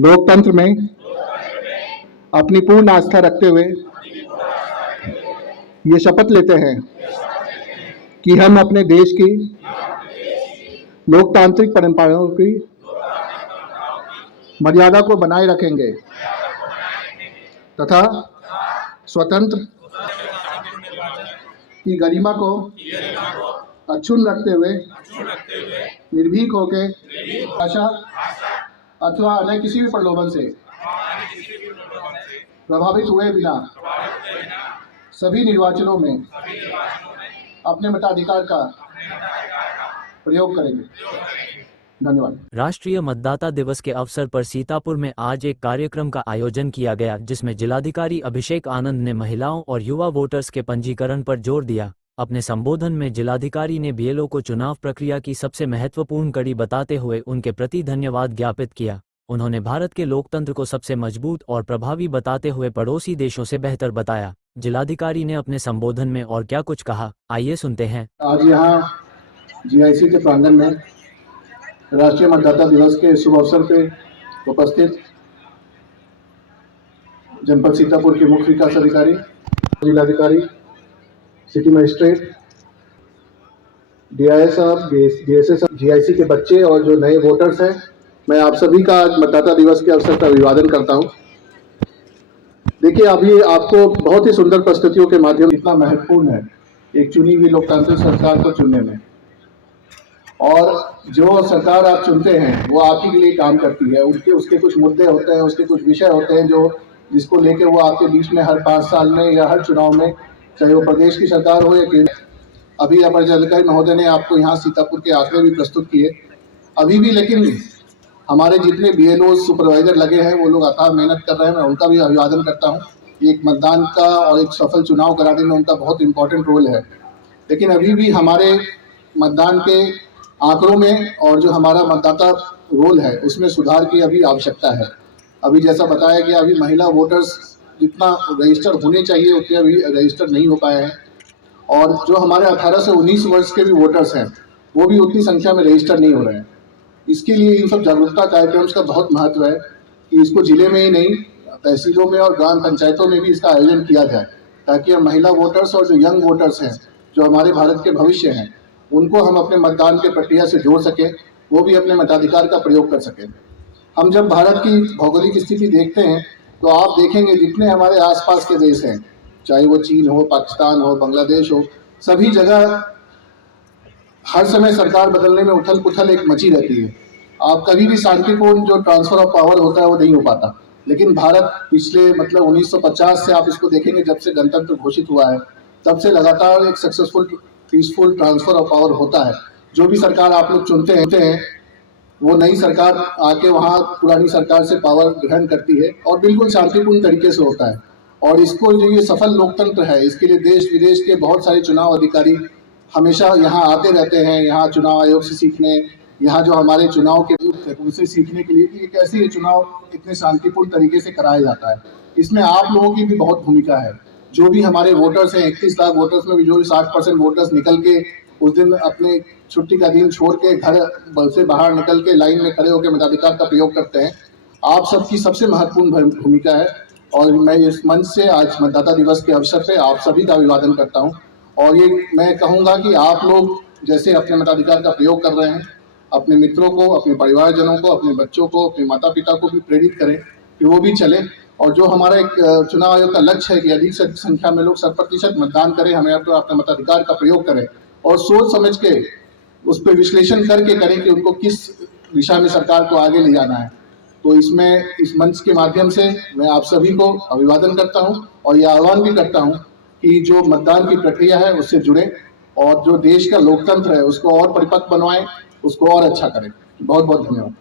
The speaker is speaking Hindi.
लोकतंत्र में अपनी पूर्ण आस्था रखते हुए ये शपथ लेते हैं कि हम अपने देश की लोकतांत्रिक परंपराओं की मर्यादा को बनाए रखेंगे तथा स्वतंत्र की गरिमा को अक्षुण्ण रखते हुए निर्भीक होकर भाषा अथवा अन्य किसी भी प्रलोभन से प्रभावित हुए बिना सभी निर्वाचनों में अपने मताधिकार का प्रयोग करेंगे। धन्यवाद। राष्ट्रीय मतदाता दिवस के अवसर पर सीतापुर में आज एक कार्यक्रम का आयोजन किया गया, जिसमें जिलाधिकारी अभिषेक आनंद ने महिलाओं और युवा वोटर्स के पंजीकरण पर जोर दिया। अपने संबोधन में जिलाधिकारी ने बीएलओ को चुनाव प्रक्रिया की सबसे महत्वपूर्ण कड़ी बताते हुए उनके प्रति धन्यवाद ज्ञापित किया। उन्होंने भारत के लोकतंत्र को सबसे मजबूत और प्रभावी बताते हुए पड़ोसी देशों से बेहतर बताया। जिलाधिकारी ने अपने संबोधन में और क्या कुछ कहा, आइए सुनते हैं। आज यहाँ जीआईसी के प्रांगण में राष्ट्रीय मतदाता दिवस के शुभ अवसर पे उपस्थित जनपद सीतापुर के मुख्य विकास अधिकारी, जिलाधिकारी, सिटी मजिस्ट्रेट, डीआईएस साहब, डीएसएस, जीआईसी के बच्चे और जो नए वोटर्स हैं, मैं आप सभी का आज मतदाता दिवस के अवसर पर अभिवादन करता हूं। देखिए, अभी आपको बहुत ही सुंदर प्रस्तुतियों के माध्यम इतना महत्वपूर्ण है एक चुनी हुई लोकतांत्रिक सरकार को चुनने में, और जो सरकार आप चुनते हैं वो आप ही के लिए काम करती है। उसके कुछ मुद्दे होते हैं, उसके कुछ विषय होते हैं जो जिसको लेकर वो आपके बीच में हर 5 साल में या हर चुनाव में, चाहे वो प्रदेश की सरकार हो या केंद्र। अभी अपर जिलाधिकारी महोदय ने आपको यहाँ सीतापुर के आंकड़े भी प्रस्तुत किए। अभी भी लेकिन हमारे जितने बीएलओ सुपरवाइजर लगे हैं वो लोग अथाह मेहनत कर रहे हैं, मैं उनका भी अभिवादन करता हूँ। एक मतदान का और एक सफल चुनाव कराने में उनका बहुत इंपॉर्टेंट रोल है। लेकिन अभी भी हमारे मतदान के आंकड़ों में और जो हमारा मतदाता रोल है उसमें सुधार की अभी आवश्यकता है। अभी जैसा बताया गया, अभी महिला वोटर्स जितना रजिस्टर होने चाहिए उतने अभी रजिस्टर नहीं हो पाए हैं, और जो हमारे 18 से 19 वर्ष के भी वोटर्स हैं वो भी उतनी संख्या में रजिस्टर नहीं हो रहे हैं। इसके लिए इन सब जागरूकता कार्यक्रम का बहुत महत्व है कि इसको जिले में ही नहीं, तहसीलों में और ग्राम पंचायतों में भी इसका आयोजन किया जाए, ताकि हम महिला वोटर्स और जो यंग वोटर्स हैं, जो हमारे भारत के भविष्य हैं, उनको हम अपने मतदान के प्रक्रिया से जोड़ सकें, वो भी अपने मताधिकार का प्रयोग कर सकें। हम जब भारत की भौगोलिक स्थिति देखते हैं तो आप देखेंगे जितने हमारे आसपास के देश हैं, चाहे वो चीन हो, पाकिस्तान हो, बांग्लादेश हो, सभी जगह हर समय सरकार बदलने में उथल पुथल एक मची रहती है। आप कभी भी शांतिपूर्ण जो ट्रांसफर ऑफ पावर होता है वो नहीं हो पाता। लेकिन भारत पिछले 1950 से आप इसको देखेंगे, जब से गणतंत्र घोषित हुआ है तब से लगातार एक successful peaceful transfer of power होता है। जो भी सरकार आप लोग चुनते हैं वो नई सरकार आके वहाँ पुरानी सरकार से पावर ग्रहण करती है और बिल्कुल शांतिपूर्ण तरीके से होता है। और इसको जो ये सफल लोकतंत्र है, इसके लिए देश विदेश के बहुत सारे चुनाव अधिकारी हमेशा यहाँ आते रहते हैं, यहाँ चुनाव आयोग से सीखने, यहाँ जो हमारे चुनाव के रूप है उनसे सीखने के लिए कि कैसे ये चुनाव इतने शांतिपूर्ण तरीके से कराया जाता है। इसमें आप लोगों की भी बहुत भूमिका है। जो भी हमारे वोटर्स हैं, 31 लाख वोटर्स में भी जो भी 60% वोटर्स निकल के उस दिन अपने छुट्टी का दिन छोड़ के घर से बाहर निकल के लाइन में खड़े होकर मताधिकार का प्रयोग करते हैं, आप सबकी सबसे महत्वपूर्ण भूमिका है। और मैं इस मंच से आज मतदाता दिवस के अवसर पे आप सभी का अभिवादन करता हूं। और ये मैं कहूँगा कि आप लोग जैसे अपने मताधिकार का प्रयोग कर रहे हैं, अपने मित्रों को, अपने परिवारजनों को, अपने बच्चों को, अपने माता पिता को भी प्रेरित करें कि वो भी चले। और जो हमारा एक चुनाव आयोग का लक्ष्य है कि अधिक से अधिक संख्या में लोग 100% मतदान करें, हमें अपने मताधिकार का प्रयोग करें और सोच समझ के उस पर विश्लेषण करके करें कि उनको किस दिशा में सरकार को आगे ले जाना है। तो इसमें इस मंच के माध्यम से मैं आप सभी को अभिवादन करता हूं और यह आह्वान भी करता हूं कि जो मतदान की प्रक्रिया है उससे जुड़े और जो देश का लोकतंत्र है उसको और परिपक्व बनवाएं, उसको और अच्छा करें। बहुत बहुत धन्यवाद।